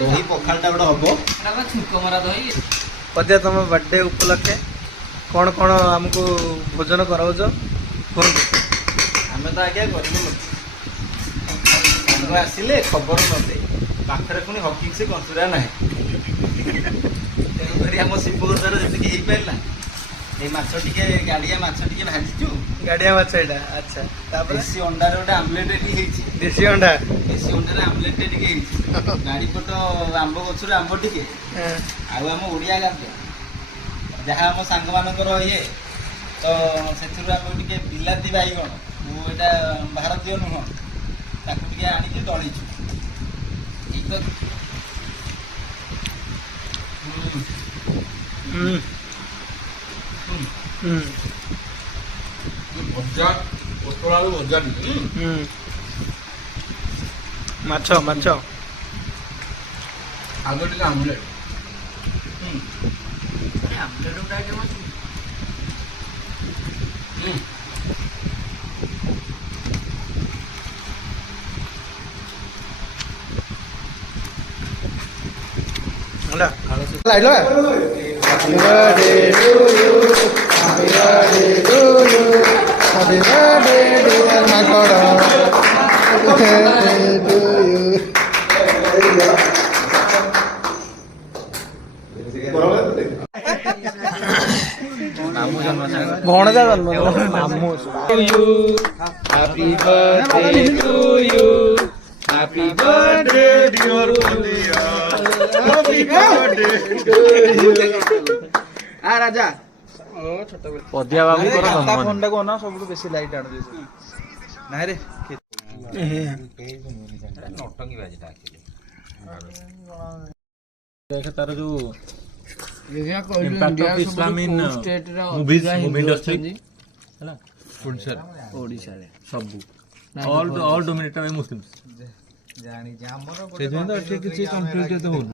दही पखालटा गोटे हम छुकमरा दही पदिया तुम बर्थडे उपलक्षे कौन कौन आमको भोजन कराऊच आम तो आज्ञा कर आसिले खबर नदे पाखे पुणी हकिंग से कंसुरा ना तेणुक आम शिवगदार जी हो पारा ये माछ टिके गाड़िया माछ टिके भाजीचु गाड़िया माछ एटा अच्छा तापर देसी अंडा रे गोटे आमलेट एटी हेछि देसी अंडा रे आमलेट टिके हेछि गाड़ी पट आंब गछुर आंब टिके आउ आम ओडिया गाद्य जहाँ आम सांग मानकर ये तो सेथिरु आम टिके बिलाती बाईगण वो एटा भारतीय नुह ताकू टिके आनिके दळीछु एक तो भजा पोटल आलू भजा माछ माछ आगे टिके आमलेट आमलेट गोटे आइटम अछि लाइट लगा Happy birthday to you. Happy birthday to you. Happy birthday dear Makoto. Happy birthday to you. भौणजा जन्म मामू Happy birthday to you. Happy birthday dear Makoto. Happy birthday to you. आ राजा पदिया बाबू कर phone टाको ना सब बेसी light आण दे ना रे नौटंकी बाजीटा देख तार जो impact of Islam in movies movie industry हैला ओडिसा रे सब ऑल डोमिनेटेड बाय मुस्लिम्स जानी जे हमर से जो तो किछि कंप्लीट तो हो